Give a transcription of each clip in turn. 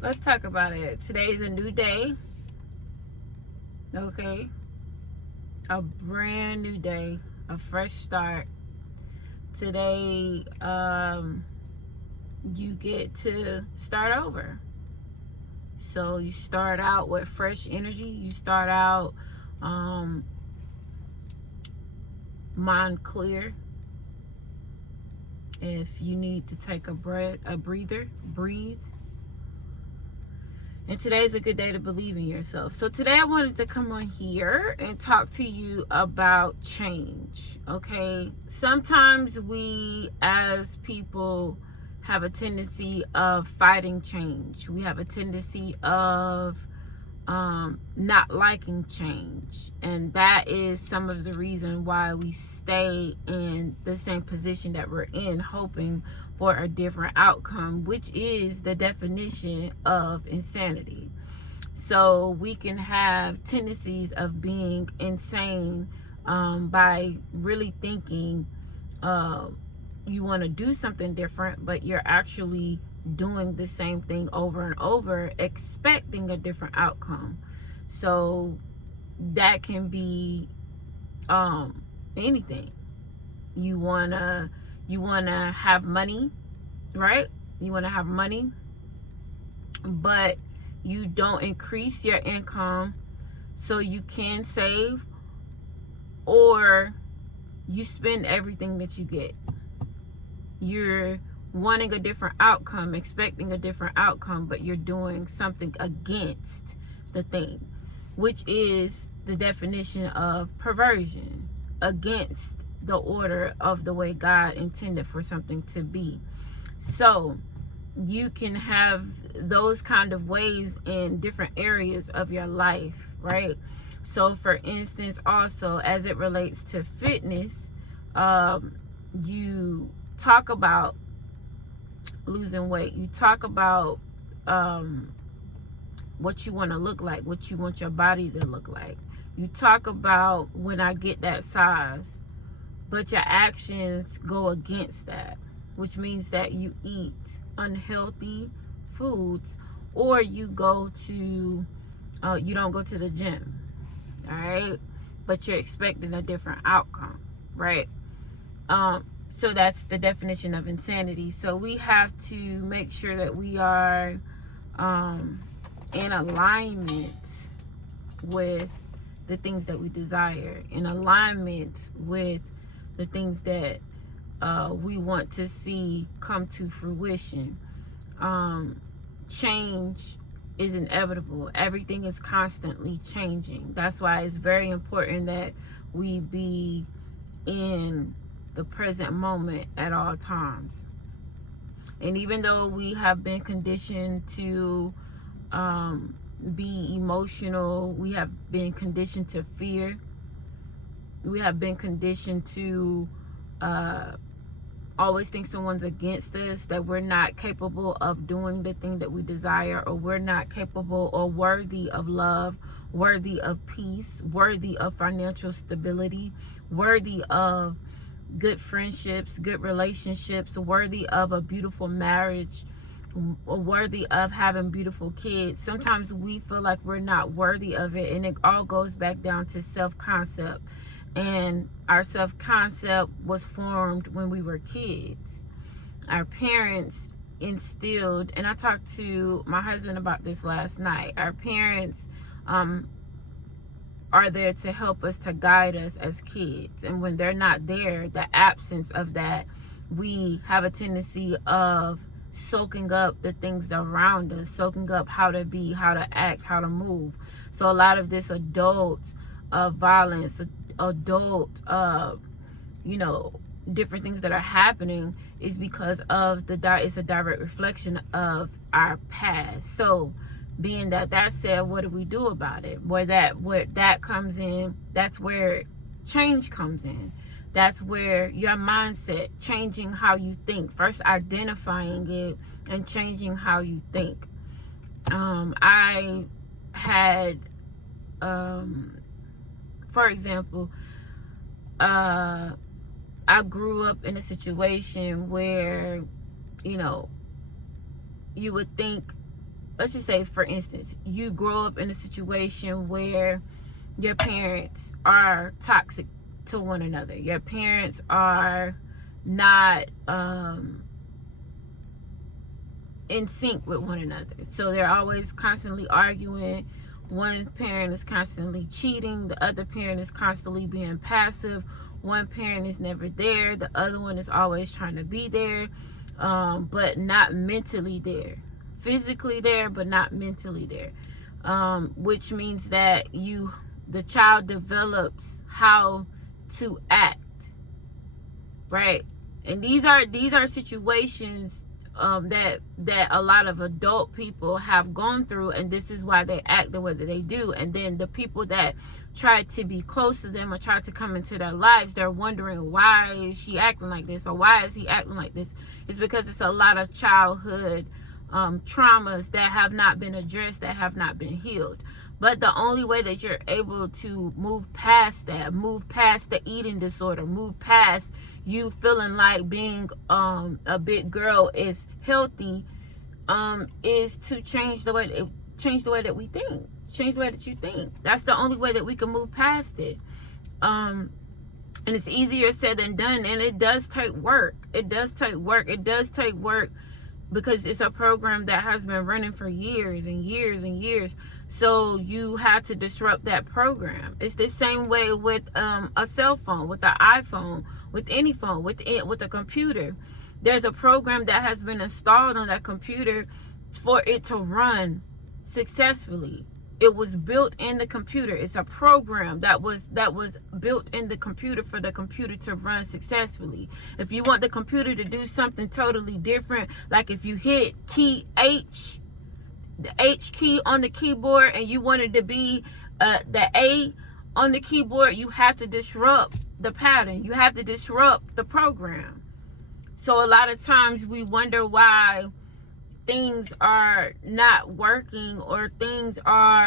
let's talk about it. Today is a new day. Okay, a brand new day, a fresh start. Today, you get to start over. So you start out with fresh energy. You start out um, mind clear. If you need to take a breather, breathe. And today's a good day to believe in yourself. So today I wanted to come on here and talk to you about change. Okay. Sometimes we as people have a tendency of fighting change. We have a tendency of not liking change, and that is some of the reason why we stay in the same position that we're in, hoping for a different outcome, which is the definition of insanity. So we can have tendencies of being insane by really thinking uh, you want to do something different, but you're actually doing the same thing over and over, expecting a different outcome. So that can be anything. You wanna you wanna have money, right? You wanna have money, but you don't increase your income so you can save, or you spend everything that you get. You're wanting a different outcome, expecting a different outcome, but you're doing something against the thing, which is the definition of perversion, against the order of the way God intended for something to be. So you can have those kind of ways in different areas of your life, right? So for instance, also as it relates to fitness, you talk about losing weight, you talk about um, what you want to look like, what you want your body to look like, you talk about when I get that size, but your actions go against that, which means that you eat unhealthy foods, or you go to you don't go to the gym, all right, but you're expecting a different outcome, right? So that's the definition of insanity. So we have to make sure that we are in alignment with the things that we desire, in alignment with the things that we want to see come to fruition. Change is inevitable. Everything is constantly changing. That's why it's very important that we be in the present moment at all times. And even though we have been conditioned to be emotional, we have been conditioned to fear, we have been conditioned to always think someone's against us, that we're not capable of doing the thing that we desire, or we're not capable or worthy of love, worthy of peace, worthy of financial stability, worthy of good friendships, good relationships, worthy of a beautiful marriage, worthy of having beautiful kids. Sometimes we feel like we're not worthy of it, and it all goes back down to self-concept. And our self-concept was formed when we were kids. Our parents instilled, and I talked to my husband about this last night, our parents are there to help us, to guide us as kids. And when they're not there, the absence of that, we have a tendency of soaking up the things around us, soaking up how to be, how to act, how to move. So a lot of this adult violence, adult, different things that are happening is because of it's a direct reflection of our past. So being that said, what do we do about it? Where that comes in, that's where change comes in. That's where your mindset, changing how you think, first identifying it and changing how you think. I had for example, I grew up in a situation where, you would think let's just say, for instance, you grow up in a situation where your parents are toxic to one another. Your parents are not in sync with one another. So they're always constantly arguing. One parent is constantly cheating. The other parent is constantly being passive. One parent is never there. The other one is always trying to be there, but not mentally there. Physically there, but not mentally there. Which means that the child develops how to act, right? And these are situations that a lot of adult people have gone through, and this is why they act the way that they do. And then the people that try to be close to them or try to come into their lives, they're wondering, why is she acting like this, or why is he acting like this? It's because it's a lot of childhood traumas that have not been addressed, that have not been healed. But the only way that you're able to move past that, move past the eating disorder, move past you feeling like being a big girl is healthy, is to change the way that we think, change the way that you think. That's the only way that we can move past it. And it's easier said than done, and it does take work. It does take work. It does take work because it's a program that has been running for years and years and years. So you have to disrupt that program. It's the same way with a cell phone, with the iPhone, with any phone, with a computer. There's a program that has been installed on that computer for it to run successfully. It was built in the computer. It's a program that was built in the computer for the computer to run successfully. If you want the computer to do something totally different, like if you hit key H, the H key on the keyboard, and you want it to be the A on the keyboard, you have to disrupt the pattern. You have to disrupt the program. So a lot of times we wonder why things are not working, or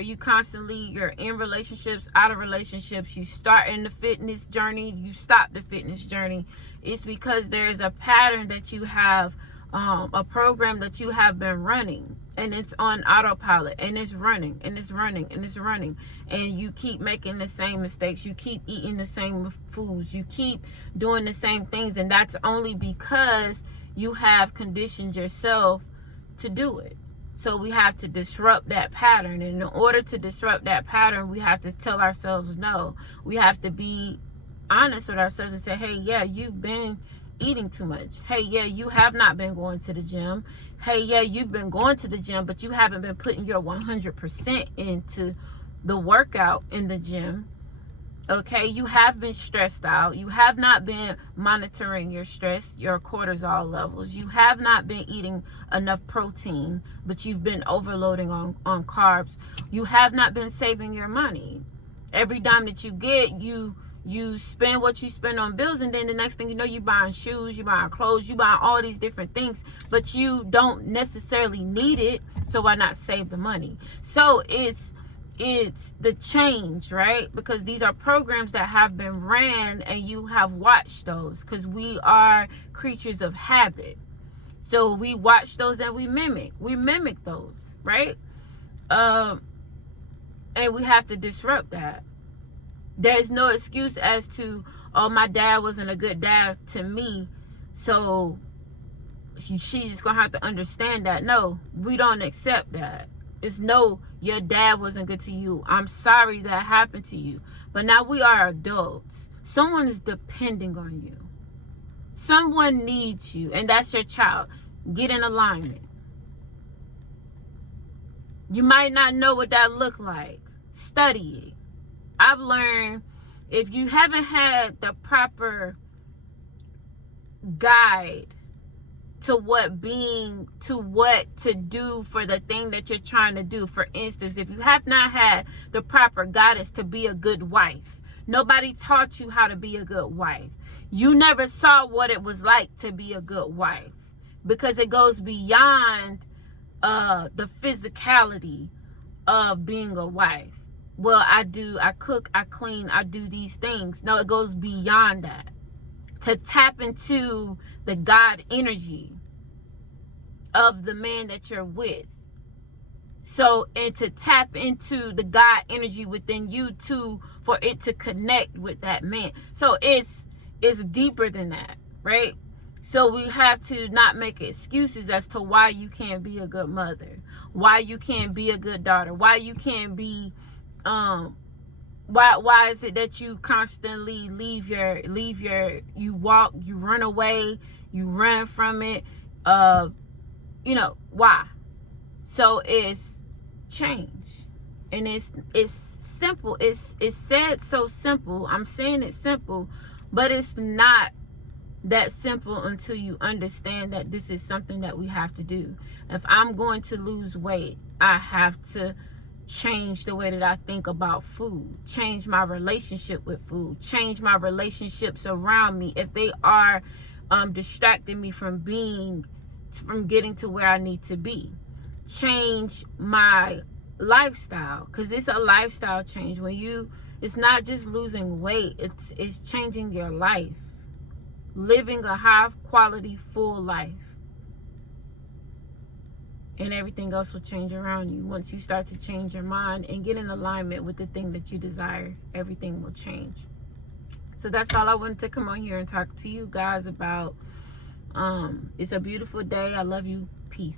you're in relationships, out of relationships, you start in the fitness journey, you stop the fitness journey. It's because there's a pattern that you have, a program that you have been running, and it's on autopilot, and it's running and it's running and it's running, and you keep making the same mistakes, you keep eating the same foods, you keep doing the same things, and that's only because you have conditioned yourself to do it. So we have to disrupt that pattern, and in order to disrupt that pattern, we have to tell ourselves no. We have to be honest with ourselves and say, hey, yeah, you've been eating too much. Hey, yeah, you have not been going to the gym. Hey, yeah, you've been going to the gym, but you haven't been putting your 100% into the workout in the gym. Okay, you have been stressed out. You have not been monitoring your stress, your cortisol levels. You have not been eating enough protein, but you've been overloading on carbs. You have not been saving your money. Every dime that you get, you spend what you spend on bills, and then the next thing you know, you're buying shoes, you're buying clothes, you're buying all these different things, but you don't necessarily need it, so why not save the money? So it's the change, right? Because these are programs that have been ran, and you have watched those, because we are creatures of habit. So we watch those and we mimic those, right? And we have to disrupt that. There's no excuse as to, oh, my dad wasn't a good dad to me, so she's just gonna have to understand that. No, we don't accept that. It's no, your dad wasn't good to you. I'm sorry that happened to you. But now we are adults. Someone is depending on you. Someone needs you, and that's your child. Get in alignment. You might not know what that look like. Study it. I've learned, if you haven't had the proper guide to what to do for the thing that you're trying to do. For instance, if you have not had the proper guidance to be a good wife, nobody taught you how to be a good wife. You never saw what it was like to be a good wife, because it goes beyond the physicality of being a wife. Well, I cook, I clean, I do these things. No, it goes beyond that. To tap into the God energy of the man that you're with. So, and to tap into the God energy within you too, for it to connect with that man. So it's deeper than that, right? So we have to not make excuses as to why you can't be a good mother, why you can't be a good daughter, why you can't be why is it that you constantly leave your you walk, you run away, you run from it, why? So it's change, and it's simple. It's said so simple. I'm saying it's simple, but it's not that simple until you understand that this is something that we have to do. If I'm going to lose weight, I have to change the way that I think about food, change my relationship with food, change my relationships around me if they are distracting me from getting to where I need to be. Change my lifestyle, because it's a lifestyle change. It's not just losing weight, it's changing your life, living a high quality full life, and everything else will change around you. Once you start to change your mind and get in alignment with the thing that you desire, everything will change. So that's all I wanted to come on here and talk to you guys about. It's a beautiful day. I love you. Peace.